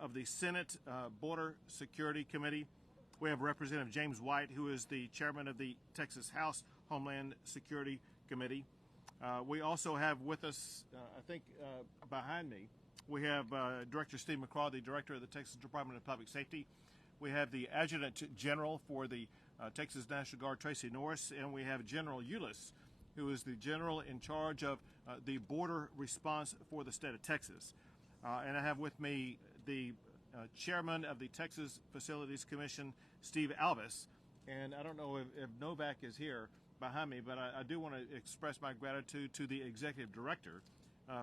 of the Senate Border Security Committee. We have Representative James White, who is the chairman of the Texas House Homeland Security Committee. We also have with us, behind me, we have Director Steve McCraw, the director of the Texas Department of Public Safety. We have the Adjutant General for the Texas National Guard, Tracy Norris, and we have General Ulis, who is the general in charge of the border response for the state of Texas. And I have with me the chairman of the Texas Facilities Commission, Steve Albus. And I don't know if Novak is here behind me, but I do want to express my gratitude to the executive director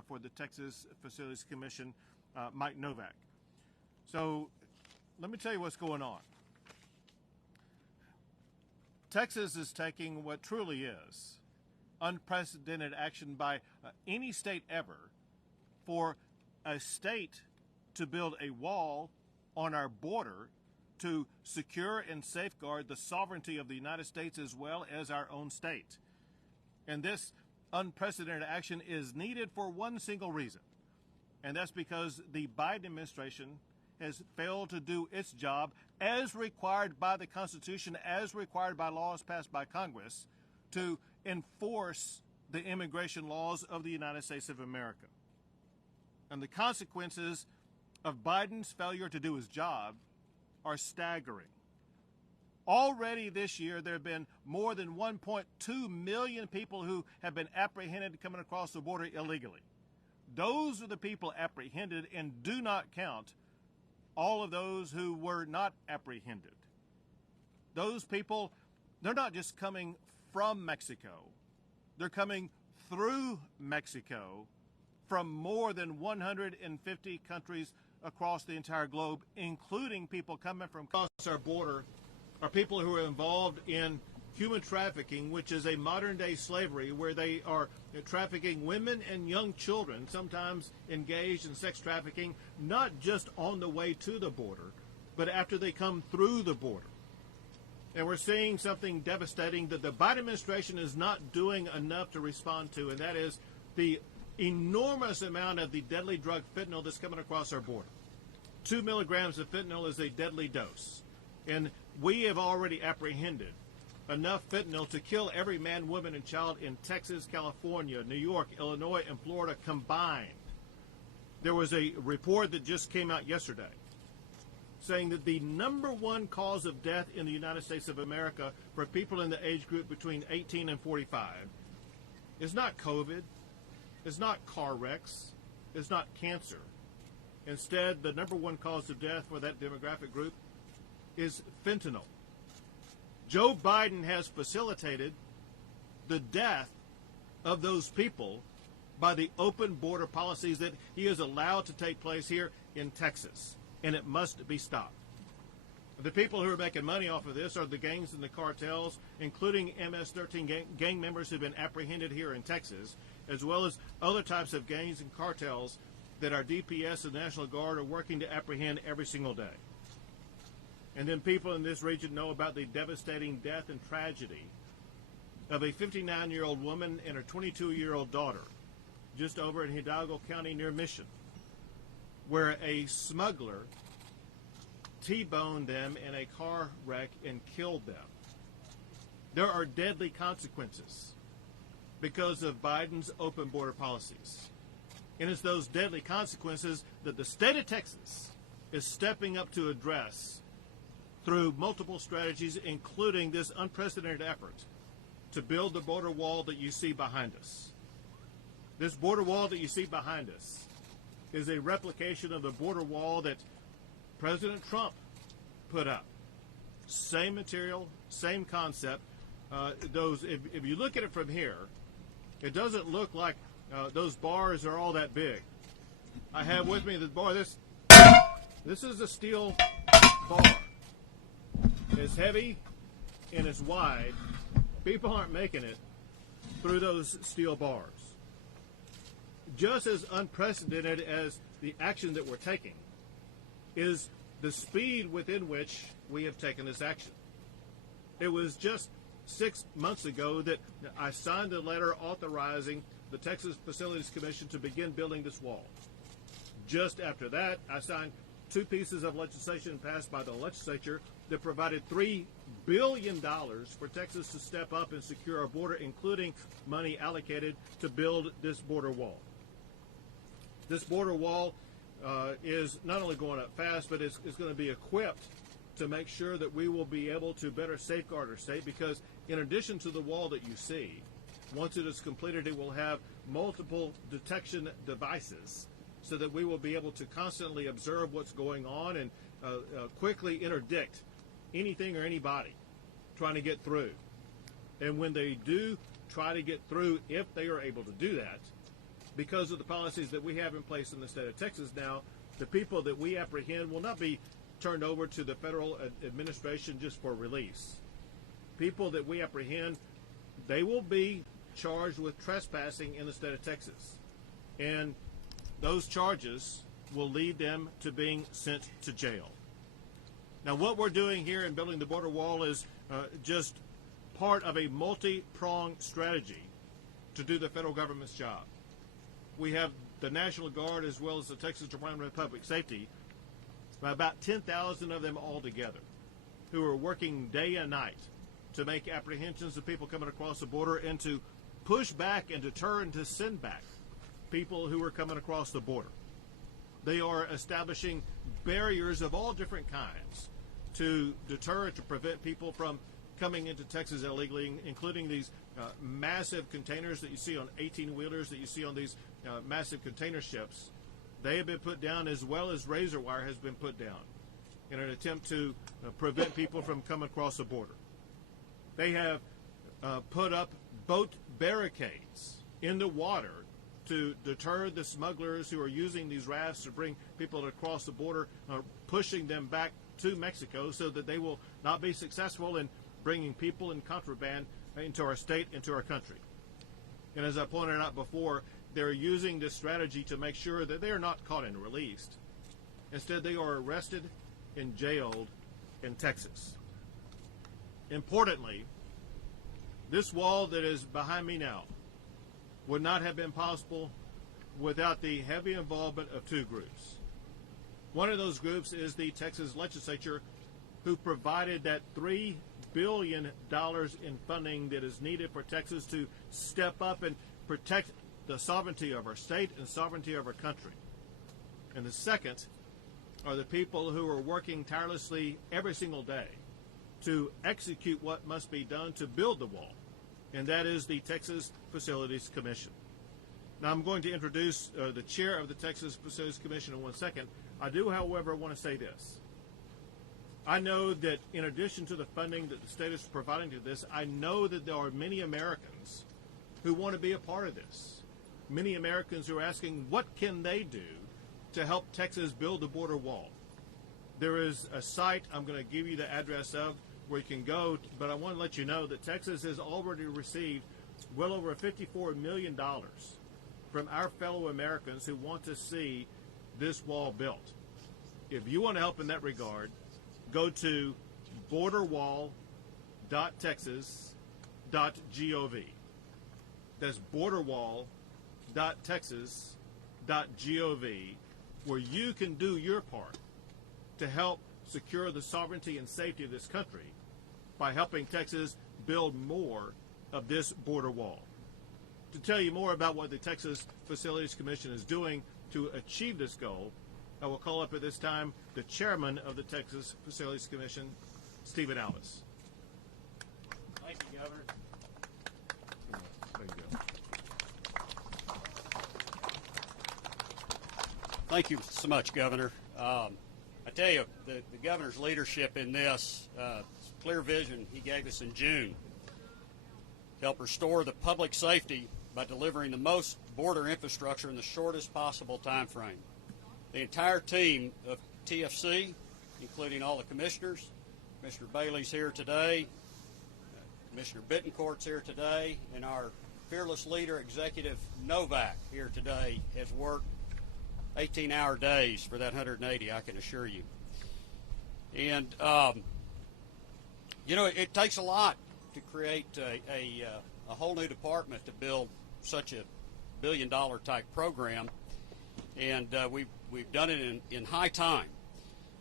for the Texas Facilities Commission, Mike Novak. So let me tell you what's going on. Texas is taking what truly is unprecedented action by any state ever for a state to build a wall on our border to secure and safeguard the sovereignty of the United States as well as our own state. And this unprecedented action is needed for one single reason, and that's because the Biden administration has failed to do its job as required by the Constitution, as required by laws passed by Congress, to enforce the immigration laws of the United States of America. And the consequences of Biden's failure to do his job are staggering. Already this year, there have been more than 1.2 million people who have been apprehended coming across the border illegally. Those are the people apprehended, and do not count all of those who were not apprehended. Those people, they're not just coming from Mexico. They're coming through Mexico from more than 150 countries across the entire globe, including people coming from across our border, are people who are involved in human trafficking, which is a modern-day slavery where they are trafficking women and young children, sometimes engaged in sex trafficking, not just on the way to the border, but after they come through the border. And we're seeing something devastating that the Biden administration is not doing enough to respond to, and that is the enormous amount of the deadly drug fentanyl that's coming across our border. 2 milligrams of fentanyl is a deadly dose. And we have already apprehended enough fentanyl to kill every man, woman, and child in Texas, California, New York, Illinois, and Florida combined. There was a report that just came out yesterday saying that the number one cause of death in the United States of America for people in the age group between 18 and 45 is not COVID, it's not car wrecks, it's not cancer. Instead, the number one cause of death for that demographic group is fentanyl. Joe Biden has facilitated the death of those people by the open border policies that he has allowed to take place here in Texas, and it must be stopped. The people who are making money off of this are the gangs and the cartels, including MS-13 gang members who have been apprehended here in Texas, as well as other types of gangs and cartels that our DPS and National Guard are working to apprehend every single day. And then people in this region know about the devastating death and tragedy of a 59-year-old woman and her 22-year-old daughter just over in Hidalgo County near Mission, where a smuggler T-boned them in a car wreck and killed them. There are deadly consequences because of Biden's open border policies. And it's those deadly consequences that the state of Texas is stepping up to address through multiple strategies, including this unprecedented effort to build the border wall that you see behind us. This border wall that you see behind us is a replication of the border wall that President Trump put up. Same material, same concept. If you look at it from here, it doesn't look like those bars are all that big. I have with me the bar. This is a steel bar. It's heavy and it's wide. People aren't making it through those steel bars. Just as unprecedented as the action that we're taking is the speed within which we have taken this action. It was just 6 months ago that I signed a letter authorizing the Texas Facilities Commission to begin building this wall. Just after that, I signed two pieces of legislation passed by the legislature that provided $3 billion for Texas to step up and secure our border, including money allocated to build this border wall. This border wall is not only going up fast, but it's going to be equipped to make sure that we will be able to better safeguard our state, because in addition to the wall that you see, once it is completed, it will have multiple detection devices so that we will be able to constantly observe what's going on and quickly interdict anything or anybody trying to get through. And when they do try to get through, if they are able to do that, because of the policies that we have in place in the state of Texas now, the people that we apprehend will not be turned over to the federal administration just for release. People that we apprehend, they will be charged with trespassing in the state of Texas. And those charges will lead them to being sent to jail. Now, what we're doing here in building the border wall is just part of a multi-pronged strategy to do the federal government's job. We have the National Guard as well as the Texas Department of Public Safety, about 10,000 of them all together, who are working day and night to make apprehensions of people coming across the border and to push back and deter and to send back people who are coming across the border. They are establishing barriers of all different kinds to deter and to prevent people from coming into Texas illegally, including these massive containers that you see on 18-wheelers, that you see on these massive container ships. They have been put down, as well as razor wire has been put down in an attempt to prevent people from coming across the border. They have put up boat barricades in the water to deter the smugglers who are using these rafts to bring people across the border, pushing them back to Mexico so that they will not be successful in bringing people in contraband into our state, into our country. And as I pointed out before, they're using this strategy to make sure that they are not caught and released. Instead, they are arrested and jailed in Texas. Importantly, this wall that is behind me now would not have been possible without the heavy involvement of two groups. One of those groups is the Texas legislature, who provided that $3 billion in funding that is needed for Texas to step up and protect the sovereignty of our state and sovereignty of our country. And the second are the people who are working tirelessly every single day to execute what must be done to build the wall, and that is the Texas Facilities Commission. Now, I'm going to introduce the chair of the Texas Facilities Commission in 1 second. I do, however, want to say this. I know that in addition to the funding that the state is providing to this, I know that there are many Americans who want to be a part of this. Many Americans who are asking, what can they do to help Texas build the border wall? There is a site I'm going to give you the address of where you can go, but I want to let you know that Texas has already received well over $54 million from our fellow Americans who want to see this wall built. If you want to help in that regard, go to borderwall.texas.gov. That's borderwall.texas.gov, where you can do your part to help secure the sovereignty and safety of this country by helping Texas build more of this border wall. To tell you more about what the Texas Facilities Commission is doing to achieve this goal, I will call up at this time the chairman of the Texas Facilities Commission, Stephen Alvis. Thank you, Governor. There you go. Thank you so much, Governor. I tell you, the governor's leadership in this clear vision he gave us in June to help restore the public safety by delivering the most border infrastructure in the shortest possible time frame. The entire team of TFC, including all the commissioners, Commissioner Bailey's here today, Commissioner Bittencourt's here today, and our fearless leader, Executive Novak, here today, has worked 18-hour days for that 180, I can assure you. And, you know, it takes a lot to create a whole new department to build such a billion-dollar type program, and we've done it in high time.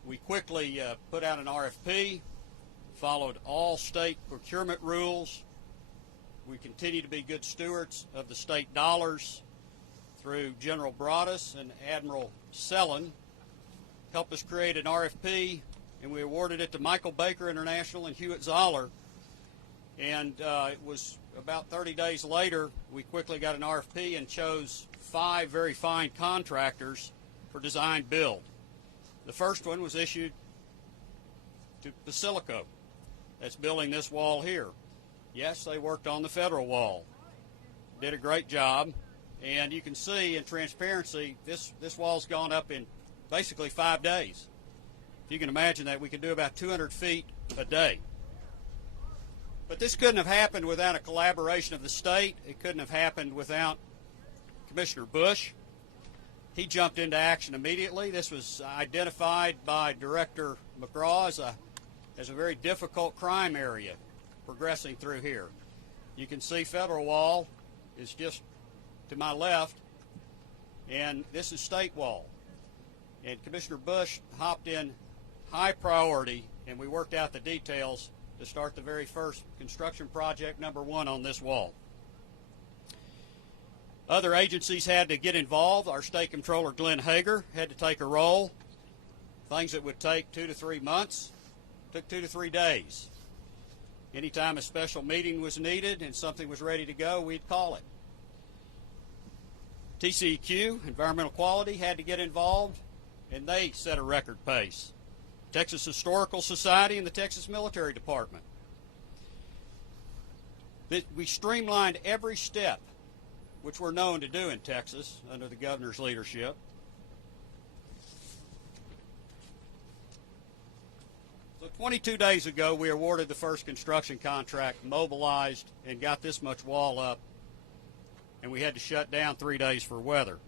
We quickly put out an RFP, followed all state procurement rules. We continue to be good stewards of the state dollars through General Broadus and Admiral Sellon. Helped us create an RFP, and we awarded it to Michael Baker International and Hewitt Zoller. And it was about 30 days later, we quickly got an RFP and chose 5 very fine contractors for design build. The first one was issued to Basilico, that's building this wall here. Yes, they worked on the federal wall. Did a great job. And you can see in transparency, this wall's gone up in basically 5 days. If you can imagine that, we can do about 200 feet a day. But this couldn't have happened without a collaboration of the state. It couldn't have happened without Commissioner Bush. He jumped into action immediately. This was identified by Director McGraw as a very difficult crime area progressing through here. You can see Federal Wall is just to my left, and this is State Wall. And Commissioner Bush hopped in high priority, and we worked out the details to start the very first construction project, number 1, on this wall. Other agencies had to get involved. Our State Comptroller, Glenn Hager, had to take a role. Things that would take 2 to 3 months took 2 to 3 days. Anytime a special meeting was needed and something was ready to go, we'd call it. TCEQ, Environmental Quality, had to get involved, and they set a record pace. Texas Historical Society and the Texas Military Department. We streamlined every step, which we're known to do in Texas under the governor's leadership. So 22 days ago, we awarded the first construction contract, mobilized, and got this much wall up, and we had to shut down 3 days for weather.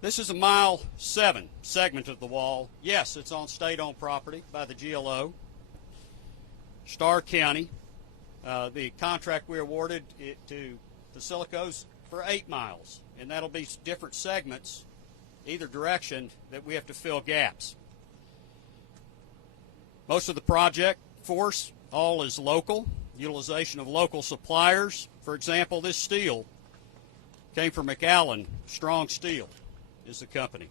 This is a mile 7 segment of the wall. Yes, it's on state-owned property by the GLO, Starr County. The contract we awarded to Basilico's for 8 miles, and that'll be different segments, either direction, that we have to fill gaps. Most of the project force, all is local, utilization of local suppliers. For example, this steel came from McAllen. Strong Steel is the company.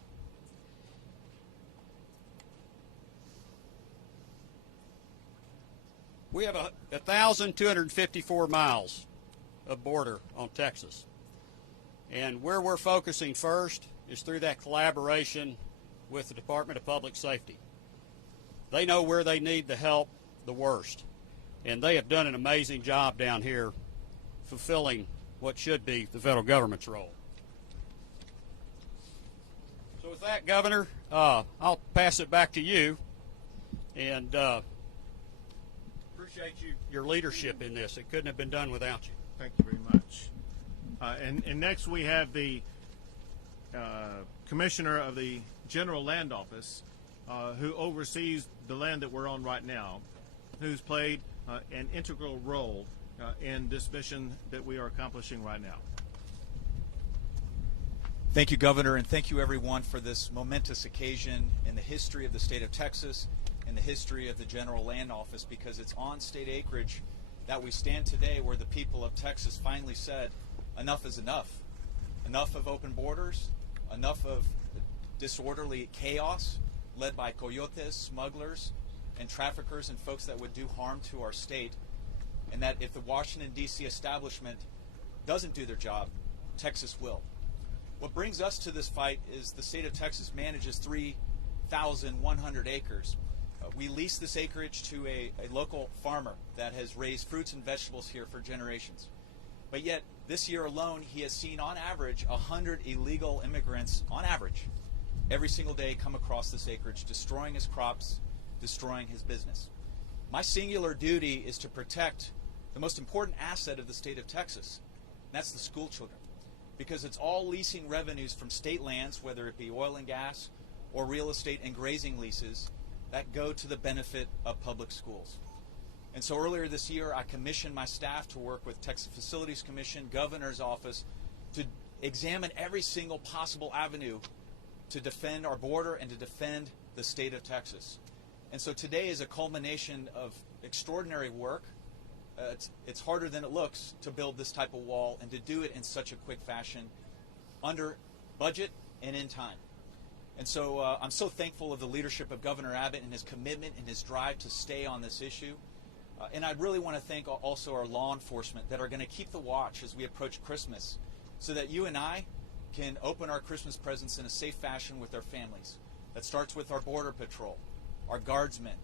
We have 1,254 miles of border on Texas. And where we're focusing first is through that collaboration with the Department of Public Safety. They know where they need the help the worst. And they have done an amazing job down here fulfilling what should be the federal government's role. So with that, Governor, I'll pass it back to you. And appreciate your leadership in this. It couldn't have been done without you. Thank you very much. And next we have the Commissioner of the General Land Office, who oversees the land that we're on right now, who's played an integral role in this mission that we are accomplishing right now. Thank you, Governor, and thank you, everyone, for this momentous occasion in the history of the state of Texas, in the history of the General Land Office, because it's on state acreage that we stand today where the people of Texas finally said, enough is enough. Enough of open borders, enough of disorderly chaos led by coyotes, smugglers, and traffickers and folks that would do harm to our state, and that if the Washington, D.C. establishment doesn't do their job, Texas will. What brings us to this fight is the state of Texas manages 3,100 acres. We lease this acreage to a local farmer that has raised fruits and vegetables here for generations. But yet, this year alone, he has seen on average 100 illegal immigrants, on average, every single day come across this acreage, destroying his crops, destroying his business. My singular duty is to protect the most important asset of the state of Texas, and that's the school children. Because it's all leasing revenues from state lands, whether it be oil and gas or real estate and grazing leases, that go to the benefit of public schools. And so earlier this year, I commissioned my staff to work with Texas Facilities Commission, Governor's Office, to examine every single possible avenue to defend our border and to defend the state of Texas. And so today is a culmination of extraordinary work. It's harder than it looks to build this type of wall and to do it in such a quick fashion under budget and in time. And so I'm so thankful of the leadership of Governor Abbott and his commitment and his drive to stay on this issue. And I really want to thank also our law enforcement that are going to keep the watch as we approach Christmas so that you and I can open our Christmas presents in a safe fashion with our families. That starts with our Border Patrol, our Guardsmen,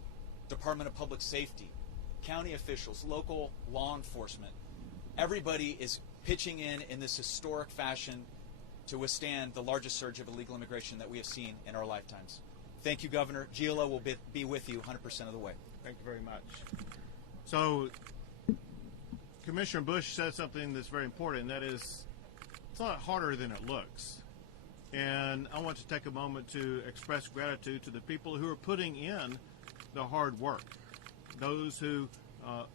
Department of Public Safety, county officials, local law enforcement. Everybody is pitching in this historic fashion to withstand the largest surge of illegal immigration that we have seen in our lifetimes. Thank you, Governor. GLO will be with you 100% of the way. Thank you very much. So, Commissioner Bush said something that's very important, and that is, it's a lot harder than it looks. And I want to take a moment to express gratitude to the people who are putting in the hard work. Those who,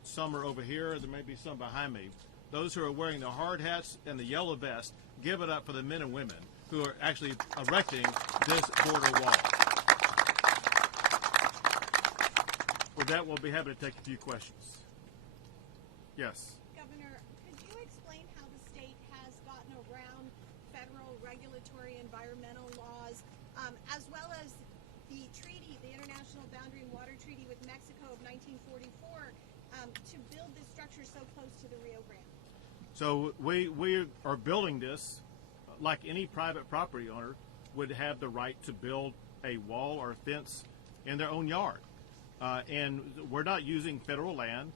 some are over here, there may be some behind me. Those who are wearing the hard hats and the yellow vest, give it up for the men and women who are actually erecting this border wall. With that, we'll be happy to take a few questions. Yes. Governor, could you explain how the state has gotten around federal regulatory environmental laws, as well as the treaty, the International Boundary and Water Treaty with Mexico of 1944, to build this structure so close to the Rio Grande? So we are building this like any private property owner would have the right to build a wall or a fence in their own yard. And we're not using federal land,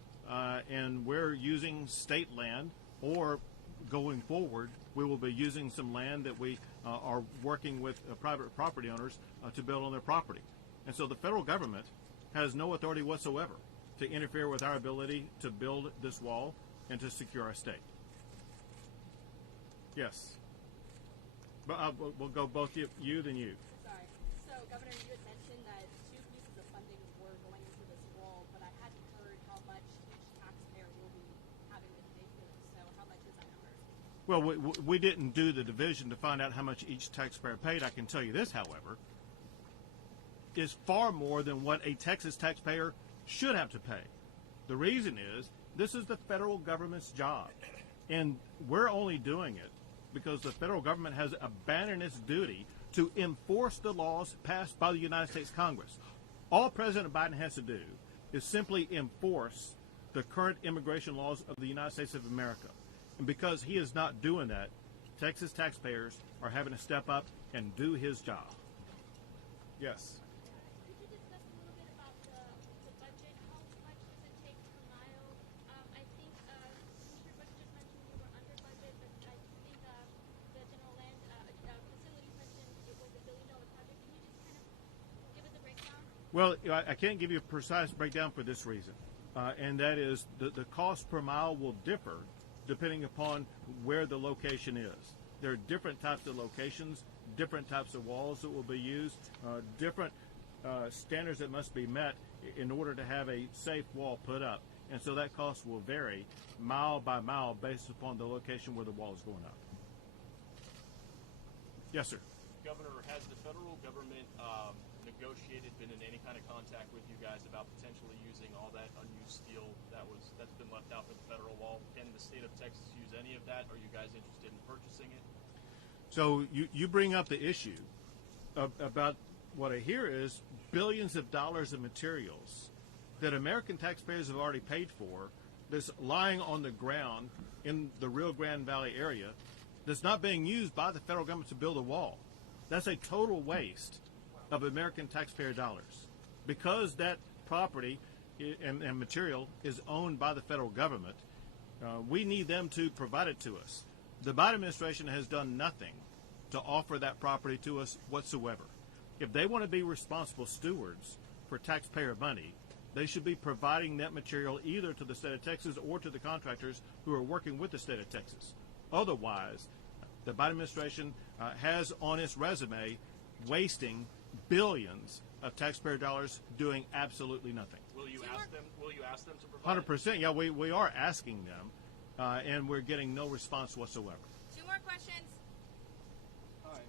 and we're using state land, or going forward, we will be using some land that we are working with private property owners to build on their property. And so the federal government has no authority whatsoever to interfere with our ability to build this wall and to secure our state. Yes. But we'll go both you then you. Sorry. So, Governor, you had mentioned that 2 pieces of funding were going into this wall, but I hadn't heard how much each taxpayer will be having to pay for this. So, how much is that number? Well, we didn't do the division to find out how much each taxpayer paid. I can tell you this, however, is far more than what a Texas taxpayer should have to pay. The reason is this is the federal government's job, and we're only doing it because the federal government has abandoned its duty to enforce the laws passed by the United States Congress. All President Biden has to do is simply enforce the current immigration laws of the United States of America. And because he is not doing that, Texas taxpayers are having to step up and do his job. Yes. Could you discuss a little bit about the budget? How much does it take per mile? I think Commissioner Bush just mentioned we were under budget, but I think the general land facilities mentioned it was $1 billion project. Can you just kind of give us a breakdown? Well, I can't give you a precise breakdown for this reason, and that is the cost per mile will differ depending upon where the location is. There are different types of locations, different types of walls that will be used, different standards that must be met in order to have a safe wall put up. And so that cost will vary mile by mile based upon the location where the wall is going up. Yes, sir. Governor, has the federal government negotiated, been in any kind of contact with you guys about potentially using all that unused steel that's been left out for the federal wall? Can the state of Texas use any of that? Are you guys interested in purchasing it? So you bring up the issue about what I hear is billions of dollars of materials that American taxpayers have already paid for that's lying on the ground in the Rio Grande Valley area that's not being used by the federal government to build a wall. That's a total waste of American taxpayer dollars. Because that property and material is owned by the federal government, we need them to provide it to us. The Biden administration has done nothing to offer that property to us whatsoever. If they want to be responsible stewards for taxpayer money, they should be providing that material either to the state of Texas or to the contractors who are working with the state of Texas. Otherwise, the Biden administration has on its resume wasting billions of taxpayer dollars doing absolutely nothing. Will you ask them? Will you ask them to provide? 100%. Yeah, we are asking them, and we're getting no response whatsoever. 2 more questions. Hi,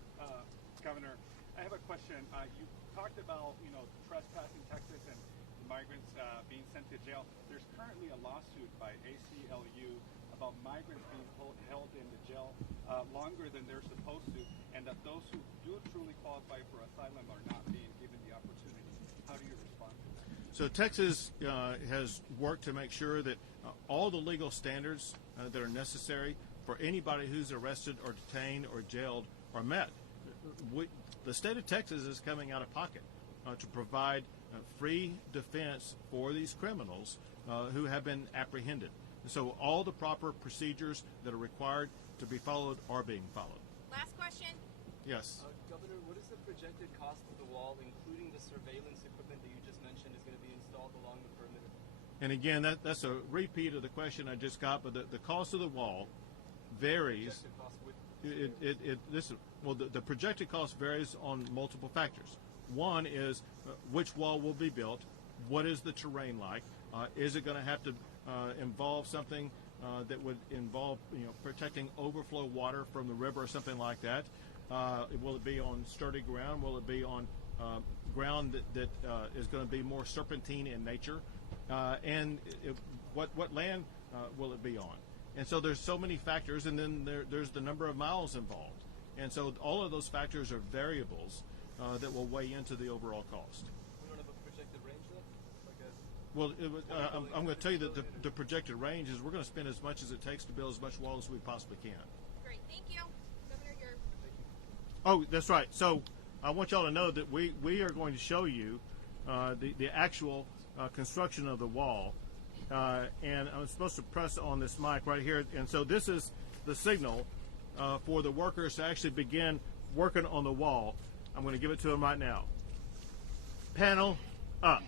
Governor. I have a question. You talked about, trespassing Texas and migrants being sent to jail. There's currently a lawsuit by ACLU about migrants being held in the jail longer than they're supposed to, and that those who do truly qualify for asylum are not being given the opportunity. How do you respond to that? So Texas has worked to make sure that all the legal standards that are necessary for anybody who's arrested or detained or jailed are met. The state of Texas is coming out of pocket to provide free defense for these criminals who have been apprehended. So all the proper procedures that are required to be followed are being followed. Last question. Yes. Governor, what is the projected cost of the wall, including the surveillance equipment that you just mentioned is going to be installed along the perimeter? And again, that's a repeat of the question I just got, but the cost of the wall varies. The projected cost varies on multiple factors. One is which wall will be built, what is the terrain like, is it going to have to involve something that would involve protecting overflow water from the river or something like that. Will it be on sturdy ground? Will it be on ground that is going to be more serpentine in nature? What land will it be on? And so there's so many factors, and then there's the number of miles involved. And so all of those factors are variables that will weigh into the overall cost. We don't have a projected range Well, I'm going to tell you that the projected range is we're going to spend as much as it takes to build as much wall as we possibly can. Great, thank you. Governor, Oh, that's right. So I want y'all to know that we are going to show you the actual construction of the wall. And I'm supposed to press on this mic right here. And so this is the signal for the workers to actually begin working on the wall. I'm going to give it to them right now. Panel up.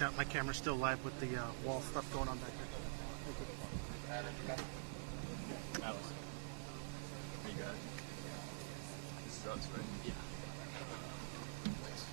watch out, my camera's still live with the wall stuff going on back there. Alice. Hey guys. This is us, right? Yeah. Thanks.